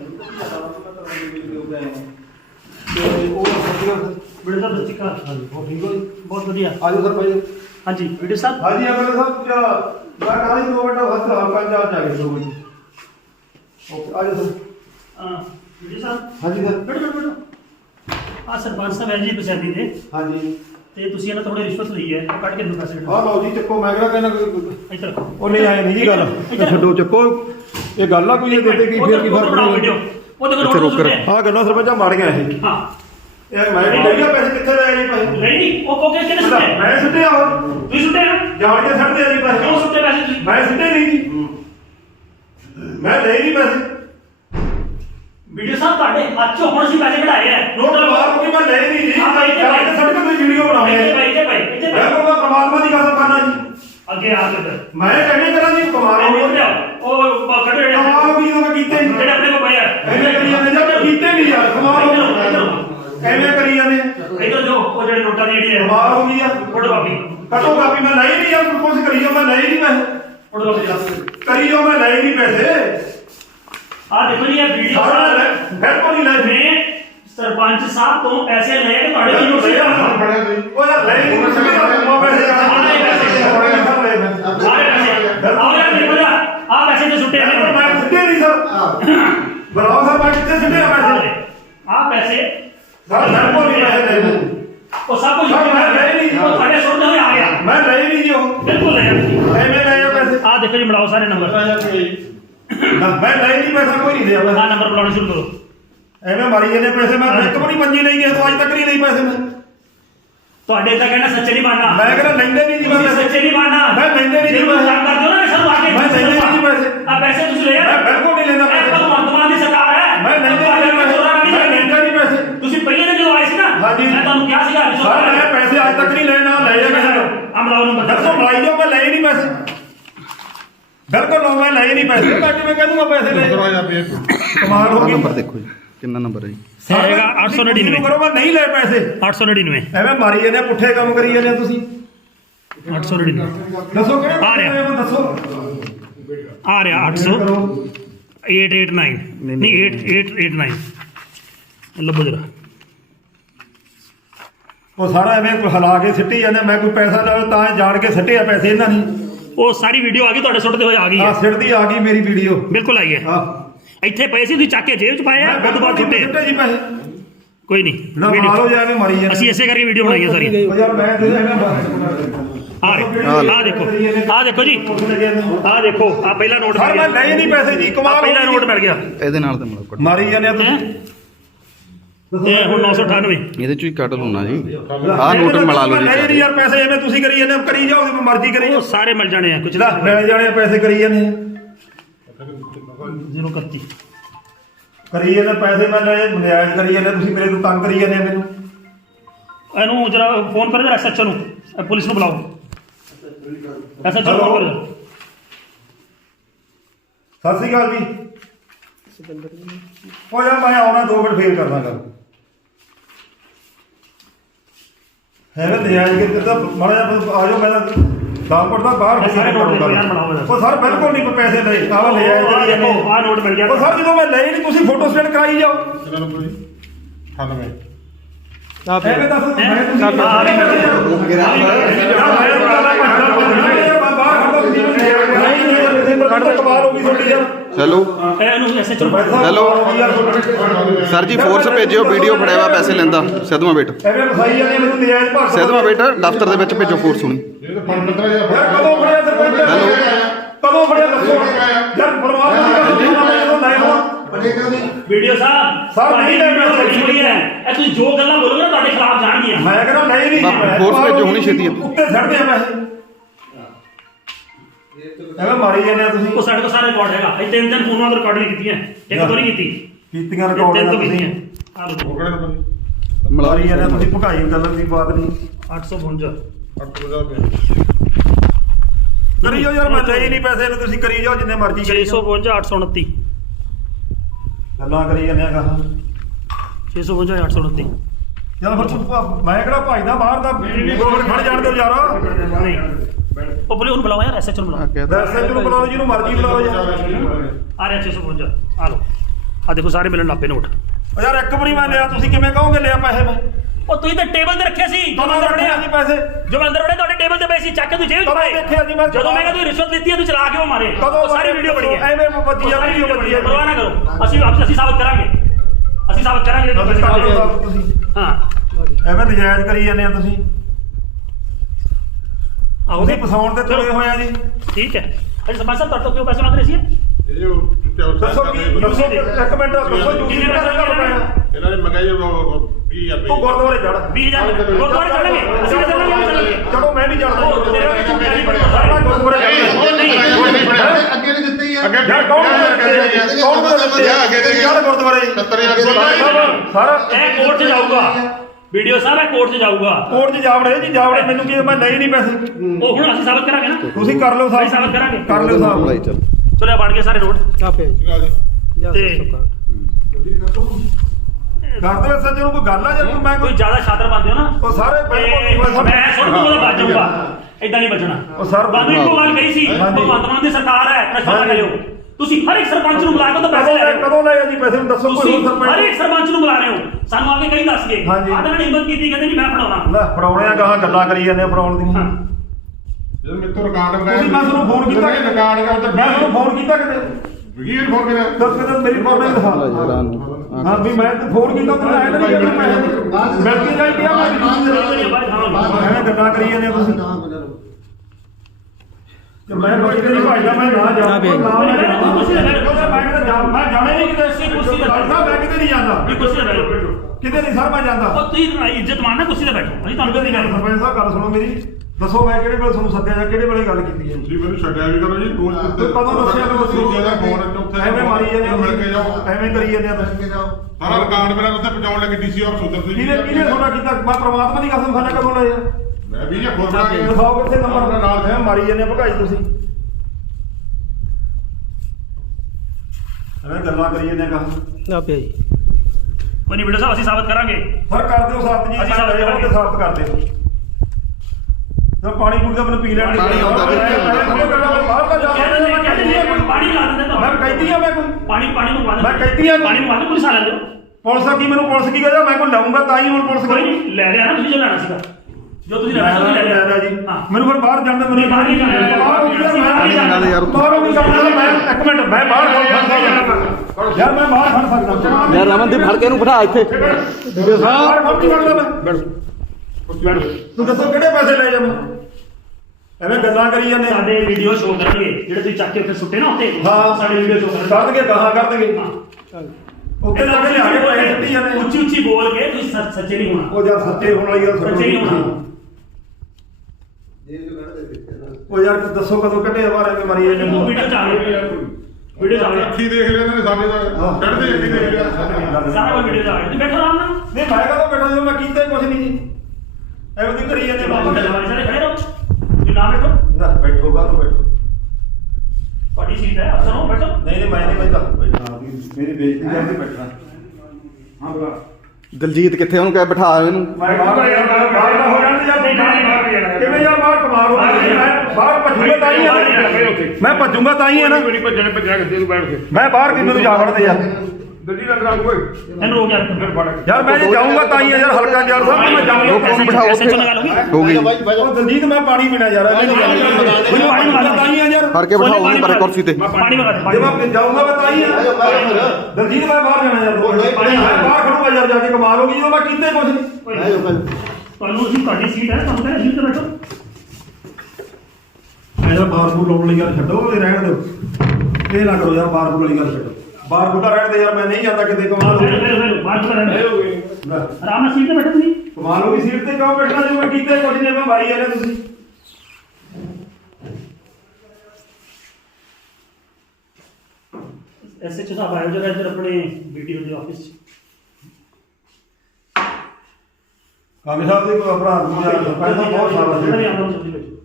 ਤਾਂ ਉਹ ਵਧੀਆ ਵੀਡੀਓ ਸਾਹਿਬ ਸਤਿ ਸ਼੍ਰੀ ਅਕਾਲ ਹਾਂਜੀ ਉਹ ਠੀਕ ਹੋ ਜੀ। ਬਹੁਤ ਵਧੀਆ ਆਜੋ ਸਰ ਭਾਈ ਹਾਂਜੀ ਵੀਡੀਓ ਸਾਹਿਬ। ਹਾਂਜੀ ਅਮਰ ਸਾਹਿਬ ਜੀ ਮੈਂ ਕਾਲੀ ਦੋ ਮਿੰਟ ਹੱਥ ਪੰਜ ਆ ਜਾ ਕੇ ਦੋ ਮਿੰਟ ਓਕੇ ਆਜੋ ਸਰ। ਅਹ, ਵੀਡੀਓ ਸਾਹਿਬ। ਹਾਂਜੀ ਸਰ। ਬੈਠੋ ਬੈਠੋ ਬੈਠੋ। ਆ ਸਰਪੰਚ ਸਾਹਿਬ ਹੈ ਜੀ ਪਛਾਣੀ ਦੇ। ਹਾਂਜੀ। ਤੇ ਤੁਸੀਂ ਇਹਨਾਂ ਥੋੜੀ ਰਿਸ਼ਵਤ ਲਈ ਹੈ। ਉਹ ਕੱਢ ਕੇ ਦਿਓ ਪੈਸੇ ਆਹ ਲਓ ਜੀ ਚੱਕੋ ਮੈਂ ਕਿਹੜਾ ਕਹਿੰਦਾ ਕੋਈ ਇੱਧਰ ਉਹ ਨਹੀਂ ਆਏ ਨਹੀਂ ਜੀ ਗੱਲ। ਛੱਡੋ ਚੱਕੋ। ਇਹ ਗੱਲ ਆ ਕੋਈ ਇਹ ਦਿੱਤੇ ਕੀ ਫੇਰ ਕੀ ਫ਼ਰਕ ਬਣਾਓ ਵੀਡੀਓ ਉਹ ਦੇਖੋ ਅੱਛਾ, ਨੋਟ ਰੁਕ ਕਰ। ਆਹ ਗੱਲਾਂ ਸਰਪੰਚਾ ਮਾੜੀਆਂ ਇਹ। ਹਾਂ। ਇਹ ਮੈਂ ਨਹੀਂ ਡੇਗਾ ਪੈਸੇ ਕਿੱਥੇ ਲਏ ਜੀ ਪੈਸੇ ਨਹੀਂ ਨਹੀਂ ਉਹ ਕੋਕੇ ਕਿਹਨੇ ਸੁੱਟੇ? ਮੈਂ ਸਿੱਟੇ ਆ ਉਹ ਤੁਸੀਂ ਸੁੱਟੇ ਆ ਜਾਣ ਕੇ ਛੱਡਦੇ ਆ ਜੀ ਪੈਸੇ। ਕਿਉਂ ਸੁੱਟੇ ਪੈਸੇ ਤੁਸੀਂ? ਮੈਂ ਸਿੱਟੇ ਨਹੀਂ ਜੀ। ਮੈਂ ਲਏ ਨਹੀਂ ਪੈਸੇ। ਵੀਡੀਓ ਸਾਹਿਬ ਤੁਹਾਡੇ ਹੱਥ ਚੋਂ ਹੁਣ ਅਸੀਂ ਪੈਸੇ ਕਢਾਏ ਆ। ਨੋਟ ਲਵਾ ਕੇ ਮੈਂ ਨਹੀਂ ਜੀ। ਹਾਂ ਭਾਈ, ਵੀਡੀਓ ਬਣਾਉਣੀ ਹੈ ਭਾਈ ਭਾਈ ਇੱਥੇ ਮੈਂ ਪਰਮਾਤਮਾ ਦੀ ਕਰਨਾ ਜੀ। ਅੱਗੇ ਆ ਕੇ ਇੱਧਰ ਮੈਂ ਕਹਿੰਦੀ ਕਰਾਂ ਜੀ ਕਮਾਲ ਹੋ ਨੋਟ ਗਈ ਲਿਆਓ ਉਹ ਕੱਢੋ ਜਿਹੜੇ ਕਮਾਲ ਹੋ ਗਈ ਜਦੋਂ ਮੈਂ ਕੀਤੇ ਨਹੀਂ ਜਿਹੜੇ ਆਪਣੇ ਕੋਲ ਪਏ ਆ ਐਵੇਂ ਕਰੀ ਜਾਂਦੇ ਜਦ ਕੀਤੇ ਨਹੀਂ ਯਾਰ ਕਮਾਲ ਹੋ ਇੱਧਰ ਗਈ ਇੱਧਰ ਐਵੇਂ ਕਰੀ ਜਾਂਦੇ ਇੱਧਰ ਜੋ ਉਹ ਜਿਹੜੇ ਨੋਟਾਂ ਦੀ ਜਿਹੜੀ ਹੈ ਕਮਾਲ ਹੋ ਗਈ ਯਾਰ ਫੋਟੋ ਕਾਪੀ ਕਟੋ ਕਾਪੀ ਮੈਂ ਲਈ ਨਹੀਂ ਯਾਰ ਕੁਝ ਕਰੀ ਜਾ ਮੈਂ ਲਈ ਨਹੀਂ ਪੈਸੇ ਫੋਟੋ ਕਾਪੀ ਦੱਸ ਕਰੀ ਜਾ ਮੈਂ ਲਈ ਨਹੀਂ ਪੈਸੇ ਆ ਦੇਖੋ ਜੀ ਇਹ ਵੀਡੀਓ ਸਾਰਾ ਲੈ ਬਿਲਕੁਲ ਨਹੀਂ ਲੈ ਨੇ ਸਰਪੰਚ ਸਾਹਿਬ ਤੋਂ ਪੈਸੇ ਲੈ ਕੇ ਤੁਹਾਡੇ ਕੋਲ ਬਿਲਕੁਲ ਸਹੀ ਆ। ਉਹ ਯਾਰ ਲੈ ਨਹੀਂ ਮੈਂ ਸਮਝਦਾ ਮੋ ਪੈਸੇ ਸਾਰੇ ਪੈਸੇ। ਸਾਰੇ ਸਾਰੇ ਪੈਸੇ ਆਓ ਯਾਰ ਦੇਖੋ ਯਾਰ ਆ ਪੈਸੇ ਤੇ ਸੁੱਟੇ ਨੇ। ਮੈਂ ਸਿੱਧੇ ਨਹੀਂ ਸਰ। ਬਰਾਓ ਸਰ ਮੈਂ ਕਿੱਥੇ ਸਿੱਧੇ ਆ ਪੈਸੇ? ਆ ਪੈਸੇ। ਸਰ ਬਿਲਕੁਲ ਨਹੀਂ ਪੈਸੇ ਲੈ ਉਹ ਸਭ ਕੁਝ ਸਰ, ਮੈਂ ਲੈ ਨਹੀਂ। ਉਹ ਤੁਹਾਡੇ ਸੁਣਦੇ ਹੋਏ ਆ ਗਿਆ। ਮੈਂ ਲਈ ਨਹੀਂ ਜੀ ਉਹ। ਬਿਲਕੁਲ ਲੈ ਤੁਸੀਂ ਐਵੇਂ ਲੈ ਆ ਪੈਸੇ। ਆ ਦੇਖੋ ਜੀ ਮਿਲਾਓ ਸਾਰੇ ਨੰਬਰ। ਨਾ, ਮੈਂ ਲਈ ਨਹੀਂ ਪੈਸਾ ਕੋਈ ਨਹੀਂ ਲਿਆ। ਮੈਂ ਆ ਨੰਬਰ ਬੁਲਾਉਣੇ ਸ਼ੁਰੂ ਕਰੋ। ਐਵੇਂ ਮਾਰੀ ਜਾਂਦੇ ਪੈਸੇ। ਮੈਂ ਇੱਕ ਵਾਰੀ ਮੰਜੀ ਨਹੀਂ ਗਿਆ ਤੋਂ ਅੱਜ ਤੱਕ ਨਹੀਂ ਲਈ ਪੈਸੇ ਮੈਂ। ਤੁਹਾਡੇ ਤਾਂ ਕਹਿੰਦਾ ਸੱਚੇ ਨਹੀਂ ਬਣਨਾ ਮੈਂ ਕਹਿੰਦਾ ਲੈਂਦੇ ਨਹੀਂ ਜੀ ਮੈਂ ਤੁਸੀਂ ਪੈਸੇ। ਸੱਚੇ ਨਹੀਂ ਬਣਨਾ ਮੈਂ ਲੈਂਦੇ ਨਹੀਂ ਜੀ ਜੇ ਤੁਸੀਂ ਪੈਸੇ। ਕੰਮ ਕਰਦੇ ਹੋ ਨਾ ਸਭ ਆ ਕੇ ਮੈਂ ਲੈਂਦੇ ਨਹੀਂ ਜੀ ਪੈਸੇ। ਆ ਪੈਸੇ ਤੁਸੀਂ ਲੈ ਮੈਂ ਬਿਲਕੁਲ ਨਹੀਂ ਲੈਂਦਾ ਇਹ ਪੈਸੇ। ਭਗਵੰਤ ਮਾਨ ਦੀ ਸਰਕਾਰ ਹੈ ਮੈਂ ਲੈਂਦੇ ਤੁਹਾਡੇ ਨਹੀਂ ਨਾਲ ਚੋਰਾਂ ਪੈਸੇ ਨਹੀਂ ਮੈਂ ਲੈਂਦਾ ਨਹੀਂ ਪੈਸੇ ਤੁਸੀਂ ਪਹਿਲੇ ਦਿਨ ਜਦੋਂ ਆਏ ਸੀ ਨਾ ਹਾਂਜੀ। ਮੈਂ ਤੁਹਾਨੂੰ ਕਿਹਾ ਸੀਗਾ ਰਿਸ਼ਵਤ ਸਰ ਮੈਂ ਪੈਸੇ ਅੱਜ ਤੱਕ ਨਹੀਂ ਲਏ ਨਾ ਲਏ ਆ ਕਿਸੇ ਤੋਂ ਅਮਲਾਓ ਨੰਬਰ ਦੱਸੋ ਮਲਾਈ ਜੋ ਮੈਂ ਲਏ ਨਹੀਂ ਪੈਸੇ ਬਿਲਕੁਲ ਲੋ ਨਹੀਂ ਪੈਸੇ ਮੈਂ ਕਿਵੇਂ ਕਹਿ ਦੂੰਗਾ ਪੈਸੇ ਲਏ ਕਮਾਲ ਹੋ ਆਹ ਗਈ। ਨੰਬਰ ਦੇਖੋ ਜੀ ਕਿੰਨਾ ਨੰਬਰ ਹੈ ਜੀ? ਸਰ, ਹੈਗਾ ਤੁਸੀਂ 899 ਕਰੋ ਮੈਂ ਨਹੀਂ ਲਏ ਪੈਸੇ। 899 ਐਵੇਂ ਮਾਰੀ ਜਾਂਦੇ ਆ, ਪੁੱਠੇ ਕੰਮ ਕਰੀ ਜਾਂਦੇ ਆ ਤੁਸੀਂ। 899 ਦੱਸੋ ਕਿਹੜੇ ਆ ਰਿਹਾ। ਪੈਸੇ ਦੱਸੋ। ਆ ਰਿਹਾ 800 ਕਰੋ? 889 ਨਹੀਂ 8889 ਲੱਭੋ ਜਰਾ। ਉਹ ਸਾਰਾ ਐਵੇਂ ਕੋਈ ਹਿਲਾ ਕੇ ਸਿੱਟੀ ਜਾਂਦੇ ਮੈਂ ਕੋਈ ਪੈਸਾ ਨਾ ਤਾਂ ਇਹ ਜਾਣ ਕੇ ਸਿੱਟਿਆ ਪੈਸੇ ਇਹਨਾਂ ਨੇ। ਉਹ ਸਾਰੀ ਵੀਡੀਓ ਆ ਗਈ ਤੁਹਾਡੇ ਸੁੱਟਦੇ ਹੋਏ ਆ ਗਈ ਆ ਹੈ ਸਿੱਟਦੀ ਆ ਗਈ ਮੇਰੀ ਵੀਡੀਓ ਬਿਲਕੁਲ ਆਈ ਹੈ। ਆ ਇੱਥੇ ਪਏ ਸੀ ਤੁਸੀਂ ਚੱਕ ਕੇ ਜੇਬ ਚ ਪਾਏ ਆ ਮੈਂ ਉਹ ਤੋਂ ਬਾਅਦ ਸੁੱਟੇ। ਸਿੱਟੇ ਜੀ ਪੈਸੇ। ਕੋਈ ਨਹੀਂ ਨਾ ਵੀਡੀਓ ਮਾਰੋ ਜਾ ਕੇ ਮਾਰੀ ਜਾਂਦੇ ਅਸੀਂ ਇਸੇ ਕਰਕੇ ਵੀਡੀਓ ਬਣਾਈ ਹੈ ਸਾਰੀ ਉਹ ਯਾਰ ਮੈਂ ਤੇ ਐਵੇਂ ਆ ਰਹੇ ਆ ਦੇਖੋ ਆ ਦੇਖੋ ਜੀ। ਆ ਦੇਖੋ ਆ ਪਹਿਲਾ ਨੋਟ ਸਰ ਮਿਲ ਮੈਂ ਗਿਆ। ਲਏ ਨਹੀਂ ਪੈਸੇ ਜੀ ਆ ਕਮਾਲ ਪਹਿਲਾ ਨੋਟ ਮਿਲ ਗਿਆ। ਇਹਦੇ ਨਾਲ ਤੇ ਮਿਲੋ ਮਾਰੀ ਜਾਂਦੇ ਆ ਤੁਸੀਂ ਇਹ ਹੁਣ 998 ਇਹਦੇ ਚੋਂ ਹੀ ਕੱਟ ਲਉਣਾ ਜੀ। ਆਹ ਨੋਟ ਮਿਲਾ ਲਓ ਜੀ ਨਹੀਂ ਸਾਰੇ। ਯਾਰ ਪੈਸੇ ਐਵੇਂ ਤੁਸੀਂ ਕਰੀ ਜਾਂਦੇ ਹੋ, ਕਰੀ ਜਾਓ ਜਿਵੇਂ ਮਰਜ਼ੀ ਕਰੀ ਉਹ ਜਾਓ। ਸਾਰੇ ਮਿਲ ਜਾਣੇ ਆ ਕੁਝ ਲੈ ਲੈ ਜਾਣੇ ਆ, ਪੈਸੇ ਕਰੀ ਜਾਂਦੇ ਆ। 031 ਕਰੀ ਜਾਂਦੇ ਪੈਸੇ ਮੈਂ ਲਏ ਨਿਆਜ਼ ਕਰੀ ਜਾਂਦੇ ਤੁਸੀਂ ਮੇਰੇ ਤੋਂ ਤੰਗ ਕਰੀ ਜਾਂਦੇ ਆ ਮੈਨੂੰ। ਇਹਨੂੰ ਜਰਾ ਫੋਨ ਕਰੋ ਜਰਾ ਐਸਐਚਓ ਨੂੰ ਇਹ ਪੁਲਿਸ ਨੂੰ ਬੁਲਾਓ। ਐਸਐਚਓ ਨੂੰ ਫੋਨ ਕਰੋ ਸਤਿ ਸ੍ਰੀ ਅਕਾਲ ਜੀ। ਉਹ ਯਾਰ ਮੈਂ ਆਉਣਾ ਦੋ ਮਿੰਟ ਫੇਰ ਕਰਦਾ ਗੱਲ। ਹੈ ਵੇ ਨਿਆਜ਼ ਕਿ ਤਾਂ ਮਾੜਾ ਜਿਹਾ ਆ ਜਾਓ ਮੈਂ ਤਾਂ ਦਾਮਪੁਰ ਦਾ ਬਾਹਰ ਇਹ ਸਾਰੇ ਨੋਟ ਬਣਾਓ। ਉਹ ਸਰ ਬਿਲਕੁਲ ਨਹੀਂ ਪੈਸੇ ਲਏ ਆਵਾ ਲੈ ਆਏ ਆਹ ਜਿਹੜੀ ਦੇਖੋ ਇਹਨੇ। ਆ ਨੋਟ ਮਿਲ ਗਿਆ। ਉਹ ਸਰ ਜਦੋਂ ਮੈਂ ਲਏ ਨਹੀਂ ਤੁਸੀਂ ਫੋਟੋ ਸਟੇਟ ਕਰਾਈ ਜਾਓ। ਐਵੇਂ ਦੱਸ ਮੈਂ ਤੁਸੀਂ ਆ ਬਾਹਰ ਖੜਦਾ ਕਮਾਲ ਹੋ ਗਈ ਤੁਹਾਡੀ ਯਾਰ ਹੈਲੋ ਇਹਨੂੰ ਨੂੰ ਹੈਲੋ। ਸਰ ਜੀ ਫੋਰਸ ਭੇਜਿਓ ਵੀਡੀਓ ਫੜਿਆ ਪੈਸੇ ਲੈਂਦਾ ਸਿੱਧਵਾਂ ਬੇਟ ਐਵੇਂ ਫਸਾਈ ਜਾਂਦੇ ਮੈਨੂੰ ਨਿਆਜ਼ ਭਾਗ ਸਿੱਧਵਾਂ ਬੇਟ ਦਫ਼ਤਰ ਦੇ ਵਿੱਚ ਭੇਜੋ ਫੋਰਸ ਹੁਣੀ ਯਾਰ ਕਦੋਂ ਫੜਿਆ ਸਰਪੰਚ ਹੈਲੋ। ਕਦੋਂ ਫੜਿਆ ਦੱਸੋ ਯਾਰ ਕਸਮ ਮੈਂ ਜਦੋਂ ਲੈ ਆਵਾਂ ਵੀਡੀਓ ਸਾਹਿਬ ਸਰ, ਨਹੀਂ ਲੈ ਮੈਂ ਬਣੀ ਹੈ ਇਹ ਤੁਸੀਂ ਜੋ ਗੱਲਾਂ ਬੋਲੋਗੇ ਨਾ ਤੁਹਾਡੇ ਖਿਲਾਫ ਜਾਣਗੀਆਂ ਮੈਂ ਕਹਿੰਦਾ ਨਹੀਂ ਨਹੀਂ force ਭੇਜੋ ਹੁਣੀ ਛੇਤੀ। ਉੱਤੇ ਛੱਡਦੇ ਆ ਪੈਸੇ ਐਵੇਂ ਮਾਰੀ ਜਾਂਦੇ ਆ ਤੁਸੀਂ। ਉਹ ਸਾਡੇ ਕੋਲ ਸਾਰਾ ਰਿਕਾਰਡ ਹੈਗਾ। ਇਹ ਤਿੰਨ ਤਿੰਨ ਫੋਨਾਂ ਤੋਂ ਰਿਕਾਰਡਿੰਗ ਕੀਤੀਆਂ। ਇੱਕ ਤੋਂ ਨਹੀਂ ਕੀਤੀ। ਕੀਤੀਆਂ ਇਹ ਰਿਕਾਰਡ ਤਿੰਨ ਤੋਂ ਤੁਸੀਂ। ਕੀਤੀਆਂ। ਆ ਲਓ ਮਾਰੀ ਜਾਂਦੇ ਆ ਤੁਸੀਂ ਭਗਾਈ ਗੱਲ ਦੀ ਬਾਤ ਨਹੀਂ। 852 ਕਰੀ ਜਾਓ ਯਾਰ ਮੈਂ ਲਈ ਨਹੀਂ ਪੈਸੇ ਨੂੰ ਤੁਸੀਂ ਕਰੀ ਜਾਓ ਜਿੰਨੇ ਮਰਜ਼ੀ ਕਰੀ ਜਾਓ। 652 829 ਗੱਲਾਂ ਕਰੀ ਜਾਂਦੇ ਆ ਗਾਹਾਂ। 652 829 ਚਲ ਫਿਰ ਤੂੰ ਭਾ- ਮੈਂ ਕਿਹੜਾ ਭਾਈ ਦਾ ਬਾਹਰ ਦਾ। ਮਿੰਟ ਖੜ ਜਾਣ ਦਿਓ ਯਾਰ। ਨਹੀਂ। ਉਹ ਪੁਲਿਸ ਨੂੰ ਬੁਲਾਓ ਯਾਰ ਐਸਐਚਓ ਨੂੰ ਬੁਲਾਓ। ਐਸਐਚ ਨੂੰ ਬੁਲਾਓ ਜਿਹਨੂੰ ਮਰਜ਼ੀ ਬੁਲਾਓ ਯਾਰ ਆ ਰਿਹਾ 652 ਆ ਲਓ। ਆ ਦੇਖੋ ਸਾਰੇ ਮਿਲਣ ਲੱਪੇ ਨੋਟ। ਉਹ ਯਾਰ ਇੱਕ ਵਾਰੀ ਮੈਂ ਲਿਆ ਤੁਸੀਂ ਕਿਵੇਂ ਕਹੋਗੇ ਲਿਆ ਪੈਸੇ ਮੈਂ? ਉਹ ਤੁਸੀਂ ਤਾਂ ਟੇਬਲ ਤੇ ਰੱਖੇ ਸੀ ਜਦੋਂ ਕਦੋਂ ਅੰਦਰ ਰੱਖਿਆ ਵੜਿਆ। ਜੀ ਪੈਸੇ। ਜਦੋਂ ਅੰਦਰ ਵੜੇ ਤੁਹਾਡੇ ਟੇਬਲ ਤੇ ਪਏ ਸੀ ਚੱਕ ਕੇ ਤੂੰ ਜੇਲ੍ਹ ਚ ਪਾਏ। ਦੇਖਿਆ ਜੀ ਮੈਂ? ਜਦੋਂ ਮੈਂ ਕਿਹਾ ਤੂੰ ਰਿਸ਼ਵਤ ਲਿੱਤੀ ਹੈ ਤੂੰ ਚਲਾ ਕਿਉਂ ਮਾਰੇ। ਕਦੋਂ ਉਹ ਸਾਰੀ ਵੀਡੀਓ ਬਣੀ ਹੈ। ਐਵੇਂ ਵੱਜੀ ਆ, ਉਹ ਸਾਰੀ ਵੀਡੀਓ ਵੱਜੀ ਆ। ਪਰਵਾਹ ਨਾ ਕਰੋ। ਅਸੀਂ ਅਸੀਂ ਸਾਬਤ ਕਰਾਂਗੇ। ਅਸੀਂ ਸਾਬਤ ਕਰਾਂਗੇ। ਤੁਸੀਂ ਤੁਸੀਂ ਹੋ। ਤੁਸੀਂ। ਹਾਂ। ਐਵੇਂ ਨਜਾਇਜ਼ ਕਰੀ ਜਾਂਦੇ ਆ ਤੁਸੀਂ। ਆਓ ਤੁਸੀਂ ਫਸਾਉਣ ਤੇ ਤੁਲੇ ਹੋਏ ਆ ਜੀ। ਠੀਕ ਹੈ। ਅਜੀ ਸਰਪੰਚ ਸਾਹਿਬ ਤੁਹਾਡੇ ਤੋਂ ਕਿਉਂ ਪੈਸੇ ਮੰਗ ਰਹੇ ਸੀ ਦੱਸੋ ਕੀ ਦੱਸੋ ਇੱਕ ਮਿੰਟ ਦੱਸੋ ਪੈਸੇ ਕਿਹੜਾ ਕੰਮ ਹੈ ਇਹਨਾਂ ਨੇ ਮੰਗਾਈ 20000 ਤੂੰ ਗੁਰਦੁਆਰੇ ਚੜ 20000 ਗੁਰਦੁਆਰੇ ਚੱਲਾਂਗੇ ਅਸੀਂ ਵੀ ਚੱਲਾਂਗੇ ਅਸੀਂ ਚੱਲਾਂਗੇ ਚਲੋ ਮੈਂ ਵੀ ਚੜਦਾ ਉਹ ਤੇਰੇ ਵਰਗੇ ਝੂਠੇ ਨਹੀਂ ਬਣੇ। ਸਾਰਾ ਗੁਰਦੁਆਰੇ ਉਹ ਨਹੀਂ ਅੱਗੇ ਨਹੀਂ ਦਿੱਤੇ ਯਾਰ ਅੱਗੇ ਯਾਰ ਕੌਣ ਕੌਣ ਅੱਗੇ ਦੇ ਯਾਰ ਗੁਰਦੁਆਰੇ? 70000 ਸਾਰਾ ਇਹ ਕੋਰਟ 'ਚ ਜਾਊਗਾ। ਵੀਡੀਓ ਇਹ ਕੋਰਟ 'ਚ ਜਾਊਗਾ। ਕੋਰਟ 'ਚ ਜਾਵੜੇ ਜੀ ਜਾਵੜੇ ਮੈਨੂੰ ਕੀ ਮੈਂ ਲਏ ਨਹੀਂ ਪੈਸੇ? ਉਹ ਹੁਣ ਅਸੀਂ ਸਾਬਤ ਕਰਾਂਗੇ ਨਾ। ਤੁਸੀਂ ਕਰ ਲਓ ਅਸੀਂ ਸਾਬਤ ਕਰਾਂਗੇ। ਕਰ ਲਿਓ ਸਾਹਿਬ ਚੱਲ। ਚਲੋ ਬਣ ਗਏ ਸਾਰੇ ਨੋਟ ਤੇ ਕਰਦੇ ਸੱਚ ਨੂੰ ਕੋਈ ਗੱਲ ਆ ਜਾਂ ਕੋਈ ਮੈਂ ਕੋਈ ਜ਼ਿਆਦਾ ਛਾਤਰ ਬੰਦੇ ਹੋ ਨਾ ਉਹ ਸਾਰੇ ਬਿਲਕੁਲ ਤੇ ਮੈਂ ਸੁਣ ਤੂੰ ਬਚ ਜਾਊਗਾ ਇਦਾਂ ਨਹੀਂ ਬਚਣਾ। ਉਹ ਸਰ ਬਾਦੂ ਇੱਕੋ ਗੱਲ ਕਹੀ ਸੀ। ਭਗਵੰਤ ਮਾਨ ਦੀ ਸਰਕਾਰ ਹੈ ਨਸ਼ਾ। ਕਰਿਓ ਤੁਸੀਂ ਹਰ ਇੱਕ ਸਰਪੰਚ ਨੂੰ ਬੁਲਾ ਕੇ ਤਾਂ ਪੈਸੇ ਲੈ ਰਹੇ ਹੋ। ਕਦੋਂ ਲਏ ਜੀ ਪੈਸੇ? ਨੂੰ ਦੱਸੋ ਕੋਈ ਤੁਸੀਂ ਹੋਰ ਇੱਕ ਸਰਪੰਚ ਸਰਪੰਚ ਨੂੰ ਬੁਲਾ ਰਹੇ ਹੋ। ਸਾਨੂੰ ਆ ਕੇ ਕਹੀ ਦੱਸ ਗਏ ਹਾਂਜੀ। ਆਹ ਤਾਂ ਇਹਨਾਂ ਨੇ ਹਿੰਮਤ ਕੀਤੀ ਕਹਿੰਦੇ ਨਹੀਂ ਮੈਂ ਫੜਾਉਣਾ। ਲੈ ਫੜਾਉਣੇ ਆ ਗਾਹਾਂ ਗੱਲਾਂ ਕਰੀ ਜਾਂਦੇ ਆ ਫੜਾਉਣ ਦੀਆਂ। ਜਦੋਂ ਮੇਰੇ ਤੋਂ ਰਿਕਾਰਡ ਬਣਾਇਆ ਤੁਸੀਂ ਮੈਂ ਤੁਹਾਨੂੰ ਫੋਨ ਕੀਤਾ ਰਿਕਾਰਡ ਕਰ ਮੈਂ ਤੁਹਾਨੂੰ ਫੋਨ ਕੀਤਾ ਕਿਤੇ? ਵੀਰ ਫੋਨ ਕਰਿਆ ਦੱਸ ਕਿਤੇ ਮੇਰੀ ਫੋਨ ਨਹੀਂ ਦਿਖਾ। ਹਾਂ ਵੀ ਮੈਂ ਤੇ ਫੋਨ ਕੀਤਾ ਤੂੰ ਆਇਆ ਨਹੀਂ ਮੈਂ ਮਿਲ ਕੇ ਜਾਈ ਗਿਆ ਮੈਂ ਐਵੇਂ ਗੱਲਾਂ ਕਰੀ ਜਾਂਦੇ ਆ ਤੁਸੀਂ। ਤੇ ਮੈਂ ਬੜੀ ਨਹੀਂ ਭਾਈਆ ਮੈਂ ਨਾ ਜਾ ਨਾ ਮੈਂ ਤੇ ਬੈਠੋ। ਮੈਂ ਕਿਤੇ ਜਾ ਮੈਂ ਜਾਣਾ ਹੀ ਨਹੀਂ ਕਿਤੇ। ਤੁਸੀਂ ਕੁਰਸੀ ਤੇ ਬੈਠੋ। ਸਾਹਿਬ ਮੈਂ ਕਿਤੇ ਨਹੀਂ ਜਾਂਦਾ। ਵੀ ਕੁਰਸੀ ਤੇ ਬੈਠੋ ਕਿਤੇ ਨਹੀਂ ਸਰ ਮੈਂ ਜਾਂਦਾ। ਉਹ ਤੁਸੀਂ ਇੱਜ਼ਤ ਮਾਨਣਾ ਕੁਰਸੀ ਤੇ ਬੈਠੋ। ਅਸੀਂ ਤੁਹਾਨੂੰ ਕਿਤੇ ਨਹੀਂ ਜਾਂਦਾ। ਸਰਪੰਚ ਸਾਹਿਬ ਗੱਲ ਸੁਣੋ ਮੇਰੀ। ਦੱਸੋ ਮੈਂ ਕਿਹੜੇ ਵੇਲੇ ਤੁਹਾਨੂੰ ਸੱਦਿਆ ਜਾਂ ਕਿਹੜੇ ਵੇਲੇ ਗੱਲ ਕੀਤੀ ਹੈ? ਤੁਸੀਂ ਮੈਨੂੰ ਛੱਡਿਆ ਵੀ ਕਰੋ ਜੀ ਦੋ ਤੂੰ ਕਦੋਂ ਦੱਸਿਆ ਮੈਂ ਦੱਸੋ ਜ਼ਿਆਦਾ ਫੋਨ ਉੱਥੇ ਐਵੇਂ ਮਾਰੀ ਜਾਂਦੇ ਆ ਮਿਲ ਕੇ ਜਾਓ। ਐਵੇਂ ਕਰੀ ਜਾਂਦੇ ਆ ਤੁਸੀਂ। ਸਾਰਾ ਰਿਕਾਰਡ ਮੇਰਾ ਉੱਥੇ ਪਹੁੰਚਾਉਣ ਲੱਗੇ ਡੀਸੀ ਆਫਿਸ ਉਧਰ ਸੀ ਕਿਹਨੇ ਕਿਹਨੇ ਤੁਹਾਡਾ ਕੀਤਾ? ਮੈਂ ਪ੍ਰਮਾਤਮਾ ਦੀ ਕਸਮ ਖਾਣਾ ਕਦੋਂ ਲਏ ਆ? ਮੈਂ ਵੀ ਇਹ ਫੋਨ ਬਣਾ ਕੇ ਦਿਖਾਓ ਕਿੱਥੇ ਨੰਬਰ ਨਾਲ ਹੈ ਮਾਰੀ ਜਾਂਦੇ ਆ ਭਗਾਈ ਤੁਸੀਂ। ਐਵੇਂ ਗੱਲਾਂ ਕਰੀ ਜਾਂਦੇ ਆ ਕਹਾਂ ਨਾ ਪਿਆ ਜੀ। ਕੋਈ ਨਹੀਂ ਵੀਡੀਓ ਸਾਹਿਬ ਅਸੀਂ ਸਾਬਤ ਕਰਾਂਗੇ। ਪਰ ਕਰ ਦਿਓ ਸਾਬਤ ਜੀ ਅਸੀਂ ਸਾਬਤ ਹੋਣ ਤੇ ਸਾਬਤ ਕਰ ਦਿਓ। ਤਾਂ ਪਾਣੀ ਪੂਰੀ ਦਾ ਮੈਨੂੰ ਪੀ ਲੈਣ ਪਾਣੀ ਆਉਂਦਾ ਜੀ। ਬਾਹਰ ਦਾ ਜਾ ਕਹਿੰਦੇ ਨੇ ਕਹਿੰਦੇ ਨੇ ਕੋਈ ਪਾਣੀ ਲਾ ਦਿੰਦੇ ਮੈਂ ਤੁਹਾਨੂੰ ਕਹਿੰਦੀ ਆ ਮੈਂ ਕੋਈ। ਪਾਣੀ ਪਾਣੀ ਨੂੰ ਮੈਂ ਕਹਿੰਦੀ ਆ- ਪਾਣੀ ਨੂੰ ਪੁਲਿਸ ਆ ਲੈਂਦੇ ਪੁਲਿਸ ਕੀ ਮੈਨੂੰ ਪੁਲਿਸ ਕੀ ਕਹਦਾ? ਮੈਂ ਕੋਈ ਲਾਉਂਗਾ ਤਾਂ ਹੀ ਹੁਣ ਪੁਲਿਸ ਕੋਈ ਲੈ ਲਿਆ ਨਾ ਤੁਸੀਂ ਜੋ ਲੈਣਾ ਸੀਗਾ। ਜੋ ਤੁਸੀਂ ਤੁਸੀਂ ਲੈ ਲਿਆ ਜੀ। ਹਾਂ। ਮੈਨੂੰ ਫਿਰ ਬਾਹਰ ਜਾਣ ਦਾ ਨਹੀਂ, ਬਾਹਰ ਨਹੀਂ ਜਾਣਾ। ਬਾਹਰ ਹੋ ਗਿਆ ਮੈਂ ਬਾਹਰ ਜਾਣਾ। ਬਾਹਰ ਹੋ ਗਿਆ ਮੈਂ ਇੱਕ ਮਿੰਟ ਮੈਂ ਬਾਹਰ ਖੜ ਸਕਦਾ ਯਾਰ ਮੈਂ ਬਾਹਰ ਖੜ ਸਕਦਾ। ਯਾਰ ਰਮਨਦੀਪ ਫੜ ਕੇ ਇਹਨੂੰ ਬਿਠਾ ਇੱਥੇ। ਬਾਹਰ ਖੜ ਨਹੀਂ ਸਕਦਾ ਮੈਂ। ਤੂੰ ਦੱਸੋ ਕਿਹੜੇ ਪੈਸੇ ਲੈ ਜਾ ਮੈਂ ਐਵੇਂ ਗੱਲਾਂ ਕਰੀ ਜਾਂਦੇ। ਸਾਡੇ ਵੀਡੀਓ ਸ਼ੋ ਕਰਨਗੇ ਜਿਹੜੇ ਤੁਸੀਂ ਚੱਕ ਕੇ ਉੱਥੇ ਸੁੱਟੇ ਨਾ ਉੱਤੇ ਹਾਂ। ਸਾਡੇ ਵੀਡੀਓ ਸ਼ੋ ਕਰਨਗੇ ਕੇ ਗਾਹਾਂ ਕਰ ਦੇਗੇ ਹਾਂ। ਉੱਤੇ ਜਾ ਕੇ ਲਿਆ ਕੇ ਪੈਸੇ ਸੁੱਟੀ ਜਾਂਦੇ। ਉੱਚੀ ਉੱਚੀ ਬੋਲ ਕੇ ਤੁਸੀਂ ਸੱਚ- ਨਹੀਂ ਹੋਣਾ। ਉਹ ਯਾਰ ਸੱਚੇ ਹੋਣ ਵਾਲੀ ਗੱਲ ਸੱਚੇ ਨਹੀਂ ਹੋਣਾ। ਉਹ ਯਾਰ ਦੱਸੋ ਕਦੋਂ ਕੱਢੇ ਬਾਹਰ ਐਵੇਂ ਮਰੀ ਜਾਂਦੇ ਉਹ ਵੀਡੀਓ ਚ ਆ ਗਿਆ ਵੀਡੀਓ ਚ ਆ ਗਿਆ ਅੱਖੀ ਦੇਖ ਲਿਆ ਇਹਨਾਂ ਨੇ ਸਾਡੇ ਦਾ ਕੱਢਦੇ ਅੱਖੀ ਦੇਖ ਲਿਆ। ਸਾਰਾ ਵੀਡੀਓ ਚ ਆ ਗਿਆ ਤੁਸੀਂ ਬੈਠੋ ਆਰਾਮ ਨਾਲ। ਨਹੀਂ ਮੈਂ ਕਦੋਂ ਬੈਠਾ ਜਦੋਂ ਮੈਂ ਕੀਤਾ ਹੀ ਕੁਝ ਨਹੀਂ ਜੀ। ਐਵੇਂ ਦੀ ਕਰੀ ਜਾਂਦੇ ਬਾਬੂ ਸਾਰੇ ਖੜੇ ਰਹੋ। ਤੁਸੀਂ ਨਾ ਬੈਠੋ। ਨਾ ਬੈਠੋ ਗਾ ਬੈਠੋ। ਤੁਹਾਡੀ ਸੀਟ ਹੈ। ਅਫਸਰ ਹੋ ਬੈਠੋ। ਨਹੀਂ ਨਹੀਂ ਮੈਂ ਨਹੀਂ ਬੈਠਾ। ਬੈਠਾ ਮੇਰੀ ਬੇਇੱਜ਼ਤੀ ਕਰਦੀ ਬੈਠਣਾ ਹਾਂ ਬਲਾ। ਦਲਜੀਤ ਕਿੱਥੇ ਉਹਨੂੰ ਕਹਿ ਬਿਠਾ ਇਹਨੂੰ। ਮੈਂ ਬਾਹਰ ਬਾਹਰ ਹੋ ਜਾਣ ਜਾਂ ਨਹੀਂ, ਨਹੀਂ, ਬਾਹਰ। ਕਿਵੇਂ ਯਾਰ ਬਾਹਰ ਹੋ ਮੈਂ ਬਾਹਰ ਭੱਜੂਗਾ ਤਾਂ ਹੀ ਆ। ਮੈਂ ਭੱਜੂਗਾ ਤਾਂ ਹੀ ਆ ਨਾ। ਨਹੀਂ ਭੱਜਣੇ ਭੱਜਿਆ ਗੱਡੀ ਨੂੰ ਬੈਠ ਕੇ। ਮੈਂ ਬਾਹਰ ਕਿੰਨੂੰ ਨੂੰ ਜਾ ਵੜਦੇ ਯਾਰ ਗੱਡੀ ਦਾ ਡਰਾਗ ਓਏ। ਇਹਨੂੰ ਰੋਕ ਯਾਰ ਯਾਰ ਮੈਂ ਜੇ ਜਾਊਂਗਾ ਤਾਂ ਹੀ ਆ ਯਾਰ ਹਲਕਾ ਯਾਰ ਸਾਹਿਬ ਮੈਂ ਜਾਊਂਗਾ। ਉਹ ਕੌਣ ਬਿਠਾਓ ਗੱਲ ਹੋ ਗਈ ਹੋ ਗਈ। ਉਹ ਦਲਜੀਤ ਮੈਂ ਪਾਣੀ ਪੀਣਾ ਯਾਰ ਮੈਨੂੰ ਪਾਣੀ। ਮੰਗਾ ਦੇ। ਤਾਂ ਹੀ ਆ ਯਾਰ। ਫੜ ਕੇ ਬਿਠਾਓ ਉਹਨੂੰ ਪਰੇ ਕੁਰਸੀ ਤੇ। ਪਾਣੀ ਮੰਗਾ ਦੇ ਜੇ ਪਾਣੀ। ਮੈਂ ਜਾਊਂਗਾ ਮੈਂ ਤਾਂ ਹੀ ਆ। ਦਲਜੀਤ ਮੈਂ ਬਾਹਰ ਜਾਣਾ ਯਾਰ। ਮੈਂ ਬਾਹਰ ਖੜੂਗਾ ਯਾਰ ਜਾ ਕੇ ਕਮਾਲ ਹੋ ਗਈ। ਜਦੋਂ ਮੈਂ ਕੀਤਾ ਹੀ ਕੁਝ ਨਹੀਂ ਤੁਹਾਨੂੰ ਅਸੀਂ ਤੁਹਾਡੀ ਸੀਟ ਹੈ ਤੁਹਾਨੂੰ ਕਹਿੰਦੇ ਸੀਟ ਤੇ ਬੈਠੋ। ਇਹਦਾ ਬਾਰ ਬੂਟ ਲਾਉਣ ਵਾਲੀ ਗੱਲ ਛੱਡੋ ਇਹ ਰਹਿਣ ਦਿਓ। ਇਹ ਨਾ ਕਰੋ ਯਾਰ ਬਾਰ ਬੂਟ ਵਾਲੀ ਗੱਲ ਛੱਡੋ। ਬਾਰ ਬੂਟਾ ਰਹਿਣ ਦੇ ਯਾਰ ਮੈਂ ਨਹੀਂ ਜਾਂਦਾ ਕਿਤੇ ਕਮਾਲ ਹੋ ਗਈ। ਬੈਠੋ ਬੈਠੋ ਬਾਹਰ ਤੋਂ ਰਹਿਣ ਲੈ, ਆਰਾਮ ਨਾਲ ਸੀਟ ਤੇ ਬੈਠੋ ਤੁਸੀਂ। ਕਮਾਲ ਹੋ ਗਈ ਸੀਟ ਤੇ ਕਿਉਂ ਬੈਠਣਾ? ਜੇ ਮੈਂ ਕੀਤਾ ਹੀ ਕੁਝ ਨਹੀਂ ਮੈਂ ਮਾਰੀ ਜਾਂਦੇ ਤੁਸੀਂ। ਐਸਐਚਓ ਸਾਹਿਬ ਆਇਓ ਜਰਾ ਇੱਧਰ ਆਪਣੇ ਵੀਡੀਓ ਦੇ ਆਫਿਸ 'ਚ। ਕਾਮੀ ਸਾਹਿਬ ਦੇ ਕੋਈ ਭਰਾ ਨੂੰ ਯਾਰ ਪੈਸਾ ਬਹੁਤ ਸਾਰਾ ਹੀ ਸੀ।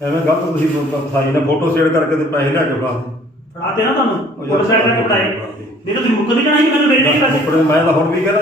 ਐਵੇਂ ਗਲਤ ਤੁਸੀਂ ਫਸਾਈ ਨਾ ਫੋਟੋ ਸ਼ੇਅਰ ਕਰਕੇ ਤੇ ਪੈਸੇ ਲੈ ਕੇ ਫੜਾ ਫੜਾਤੇ ਨਾ ਤੁਹਾਨੂੰ ਸਾਈਡ ਕਰਕੇ ਫੜਾਏ। ਨਹੀਂ ਤਾਂ ਤੁਸੀਂ ਮੁੱਕ ਵੀ ਜਾਣਾ ਸੀ ਮੈਨੂੰ ਮੇਰੇ ਨਹੀਂ ਪੈਸੇ। ਕੱਪੜੇ ਮੈਂ ਤਾਂ ਹੁਣ ਵੀ ਕਹਿੰਦਾ